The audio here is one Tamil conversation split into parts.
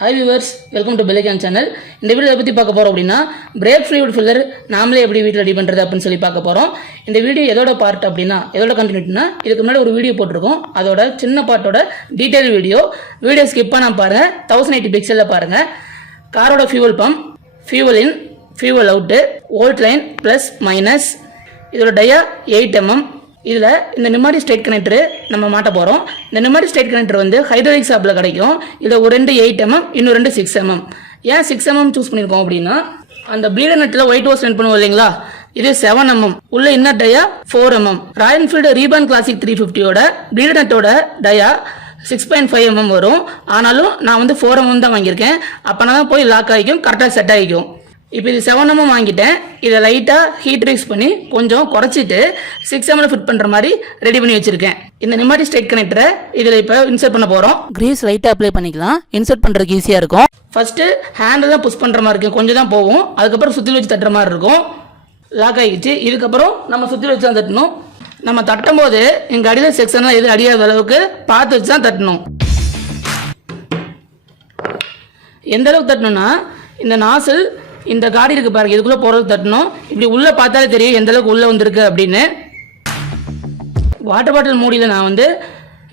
Hi viewers, welcome to Bellican channel. இந்த வீடியோல பத்தி பார்க்க போறோம் அப்படினா பிரேக் ஃப்ளூயிட் ஃபில்லர் நாமளே எப்படி வீட்ல ரெடி பண்றது அப்படினு சொல்லி பார்க்க போறோம். இந்த வீடியோ எதோட பார்ட் அப்படினா எதோட கண்டினியூட்டினா இதுக்கு முன்னாடி ஒரு வீடியோ போட்டுருக்கோம். அதோட சின்ன பார்ட்டோட டீடைல் வீடியோ ஸ்கிப் பண்ணாம பாருங்க. 1080 பிக்சல்ல பாருங்க. காரோட fuel pump, fuel in, fuel out, volt line plus minus, இதோட டயா 8 mm. இதில் இந்த நியூமாட்டிக் ஸ்ட்ரைட் கனெக்டர் நம்ம மாட்ட போகிறோம். இந்த நியூமாட்டிக் ஸ்ட்ரைட் கனெக்டர் வந்து ஹைட்ராலிக் ஷாப்பில் கிடைக்கும். இதில் ஒரு 2 8 mm, இன்னும் 2 6 mm. ஏன் 6 mm சூஸ் பண்ணியிருக்கோம் அப்படின்னா அந்த ப்ளீடர் நெட்டில் ஒயிட் வாஷ் ரெண்ட் பண்ணுவோம் இல்லைங்களா, இது 7 mm, உள்ள inner dia 4 mm. Royal Enfield Reborn Classic 350யோட ப்ளீடர் நெட்டோட டயா 6.5 mm வரும். ஆனாலும் நான் வந்து 4 mm தான் வாங்கியிருக்கேன். அப்போனா தான் போய் லாக் ஆகிக்கும், கரெக்டாக செட் ஆகிக்கும். இப்போ இது 7 mm வாங்கிட்டேன். இதை லைட்டாக ஹீட் ரிக்ஸ் பண்ணி கொஞ்சம் குறைச்சிட்டு 6 mm ஃபிட் பண்ணுற மாதிரி ரெடி பண்ணி வச்சிருக்கேன். இந்த நியூமாட்டிக் ஸ்ட்ரைட் கனெக்டரை இதில் இப்போ இன்சர்ட் பண்ண போகிறோம். கிரீஸ் லைட்டாக அப்ளை பண்ணிக்கலாம். இன்சர்ட் பண்ணுறதுக்கு ஈஸியாக இருக்கும். ஃபர்ஸ்ட்டு ஹேண்டில் தான் புஷ் பண்ணுற மாதிரி இருக்கும், கொஞ்சம் தான் போகும். அதுக்கப்புறம் சுற்றில் வச்சு தட்டுற மாதிரி இருக்கும். லாக் ஆகிடுச்சு. இதுக்கப்புறம் நம்ம சுற்றில் வச்சு தான் தட்டணும். நம்ம தட்டும் போது எங்கள் அடியில் செக்ஷன்லாம் எது அடியாத அளவுக்கு பார்த்து வச்சு தான் தட்டணும். எந்த அளவுக்கு தட்டணும்னா இந்த நாசில் இந்த காடி இருக்கு பாருங்க, இதுக்குள்ள போறது தட்டணும். இப்படி உள்ள பார்த்தாலே தெரியும் எந்த அளவுக்கு உள்ள வந்திருக்கு அப்படின்னு. வாட்டர் பாட்டில் மூடியில் நான் வந்து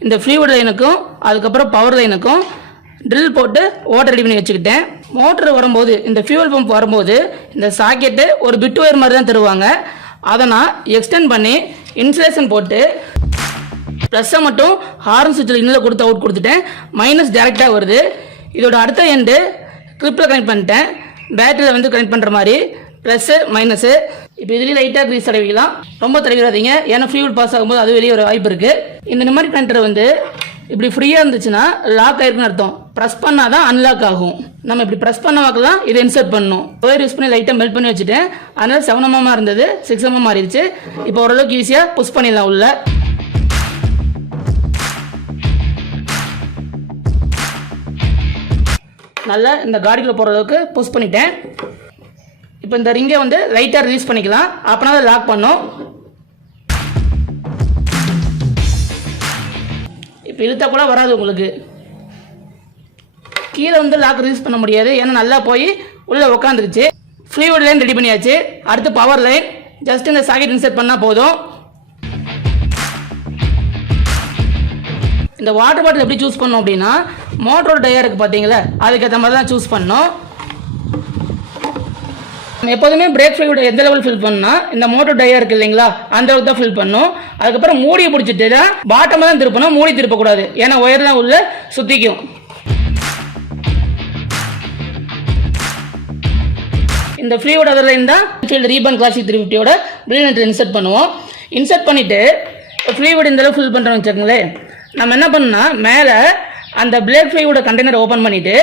இந்த ஃப்ளூயிட் லைனுக்கும் அதுக்கப்புறம் பவர் லைனுக்கும் ட்ரில் போட்டு ஓட்டர் ரெடி பண்ணி வச்சுக்கிட்டேன். மோட்டர் வரும்போது இந்த ஃபியூவல் பம்ப் வரும்போது இந்த சாக்கெட்டு ஒரு பிட் ஒயர் மாதிரி தான் தருவாங்க. அதை நான் எக்ஸ்டெண்ட் பண்ணி இன்சுலேஷன் போட்டு ப்ளஸ்ஸை மட்டும் ஹார்ன் சுவிட்சில் இன்னில் கொடுத்து அவுட் கொடுத்துட்டேன். மைனஸ் டைரெக்டாக வருது. இதோட அடுத்த எண்டு கிளிப்பில் கனெக்ட் பண்ணிட்டேன். பேட்டரியில் வந்து கனெக்ட் பண்ணுற மாதிரி ப்ளஸ்ஸு மைனஸு. இப்போ இதுலேயும் லைட்டாக க்ரீஸ் தடவிக்கலாம். ரொம்ப தடவிடாதீங்க, ஏன்னா ஃப்ளூயிட் பாஸ் ஆகும்போது அது வெளியே ஒரு வாய்ப்பு இருக்குது. இந்த நியூமாட்டிக் கனெக்டர் வந்து இப்படி ஃப்ரீயாக இருந்துச்சுன்னா லாக் ஆயிருக்குன்னு அர்த்தம். ப்ரெஸ் பண்ணால் தான் அன்லாக் ஆகும். நம்ம இப்படி ப்ரெஸ் பண்ண வாக்கெல்லாம் இதை இன்சர்ட் பண்ணணும். ஒயர் யூஸ் பண்ணி லைட்டாக மெல்ட் பண்ணி வச்சுட்டேன். அதனால 7 mm இருந்தது 6 mm மாறிடுச்சு. இப்போ ஓரளவுக்கு ஈஸியாக புஷ் பண்ணிடலாம் உள்ள. நல்லா இந்த காடிக்குள்ள போகிற அளவுக்கு புஷ் பண்ணிட்டேன். இப்போ இந்த ரிங்கை வந்து லைட்டாக ரிலீஸ் பண்ணிக்கலாம். அப்போனா அதை லாக் பண்ணும். இப்போ இழுத்தா கூட வராது உங்களுக்கு. கீழே வந்து லாக் ரிலீஸ் பண்ண முடியாது, ஏன்னா நல்லா போய் உள்ளே உட்காந்துருச்சு. ஃப்ளூயிட் லைன் ரெடி பண்ணியாச்சு. அடுத்து பவர் லைன். ஜஸ்ட் இந்த சாக்கெட் இன்சர்ட் பண்ணால் போதும். இந்த வாட்டர் பாட்டில் எப்படி சூஸ் பண்ணோம் அப்படின்னா மோட்டரோட டயர் இருக்குது பார்த்தீங்களா, அதுக்கேற்ற மாதிரி தான் சூஸ் பண்ணோம். எப்போதுமே பிரேக் ஃப்ளூயிட் எந்த லெவல் ஃபில் பண்ணால் இந்த மோட்டர் டயர் இருக்குது இல்லைங்களா, அந்த அளவுக்கு தான் ஃபில் பண்ணணும். அதுக்கப்புறம் மூடியை பிடிச்சிட்டு தான் பாட்டமாக தான் திருப்பணும், மூடி திருப்பக்கூடாது, ஏன்னா ஒயர் தான் உள்ள சுற்றிக்கும். இந்த ஃப்ளூயிட் அதர் லைன் தான் ரீபார்ன் கிளாசிக் 350யோட ப்ளீடர் இன்சர்ட் பண்ணுவோம். இன்சர்ட் பண்ணிவிட்டு ஃப்ளூயிட் இந்த அளவுக்கு ஃபில் பண்ணுறோம்னு வச்சுக்கோங்களேன். நம்ம என்ன பண்ணோம்னா மேலே அந்த பிளேக் ஃப்ளூயிட கண்டெய்னர் ஓப்பன் பண்ணிவிட்டு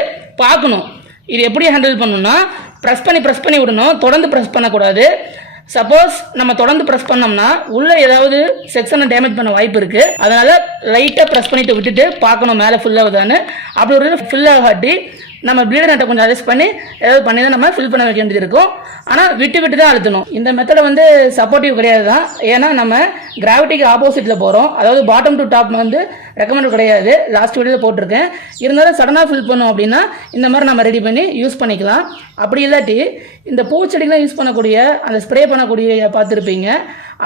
பார்க்கணும் இது எப்படி ஹேண்டில் பண்ணணும்னா ப்ரெஸ் பண்ணி விடணும். தொடர்ந்து ப்ரெஸ் பண்ணக்கூடாது. சப்போஸ் நம்ம தொடர்ந்து ப்ரெஸ் பண்ணோம்னா உள்ளே ஏதாவது செக்ஷனை டேமேஜ் பண்ண வாய்ப்பு இருக்குது. அதனால் லைட்டாக ப்ரெஸ் பண்ணிவிட்டு விட்டுட்டு பார்க்கணும் மேலே ஃபுல்லாகுதான்னு. அப்படி ஒரு ஃபுல்லாகாட்டி நம்ம ப்ளீடர் நெட்டை கொஞ்சம் அட்ஜஸ்ட் பண்ணி ஏதாவது பண்ணி தான் நம்ம ஃபில் பண்ண வைக்க வேண்டியது இருக்கும். ஆனால் விட்டு தான் அழுத்தணும். இந்த மெத்தடை வந்து சப்போர்ட்டிவ் கிடையாது தான், ஏன்னா நம்ம கிராவிட்டிக்கு ஆப்போசிட்டில் போகிறோம். அதாவது பாட்டம் டு டாப் வந்து ரெக்கமெண்ட் கிடையாது. லாஸ்ட் வீடியோவில் போட்டிருக்கேன். இருந்தாலும் சடனாக ஃபில் பண்ணோம் அப்படின்னா இந்த மாதிரி நம்ம ரெடி பண்ணி யூஸ் பண்ணிக்கலாம். அப்படி இல்லாட்டி இந்த பூச்செடிக்கெலாம் யூஸ் பண்ணக்கூடிய அந்த ஸ்ப்ரே பண்ணக்கூடிய பார்த்துருப்பீங்க,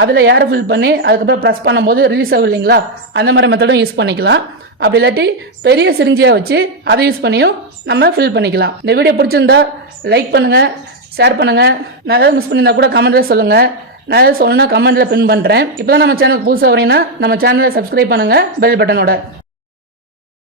அதில் ஏர் ஃபில் பண்ணி அதுக்கப்புறம் ப்ரெஸ் பண்ணும்போது ரிலீஸ் ஆகும் இல்லைங்களா, அந்த மாதிரி மெத்தடும் யூஸ் பண்ணிக்கலாம். அப்படி இல்லாட்டி பெரிய சிரிஞ்சியாக வச்சு அதை யூஸ் பண்ணியும் நம்ம ஃபில் பண்ணிக்கலாம். இந்த வீடியோ பிடிச்சிருந்தா லைக் பண்ணுங்கள், ஷேர் பண்ணுங்கள். நான் ஏதாவது மிஸ் பண்ணியிருந்தா கூட கமெண்ட்டில் சொல்லுங்கள். நான் ஏதாவது சொல்லணும்னா கமெண்ட்டில் பின் பண்ணுறேன். இப்போ தான் நம்ம சேனலுக்கு புதுசாக வரீங்கன்னா நம்ம சேனலை சப்ஸ்கிரைப் பண்ணுங்கள் பெல் பட்டனோட.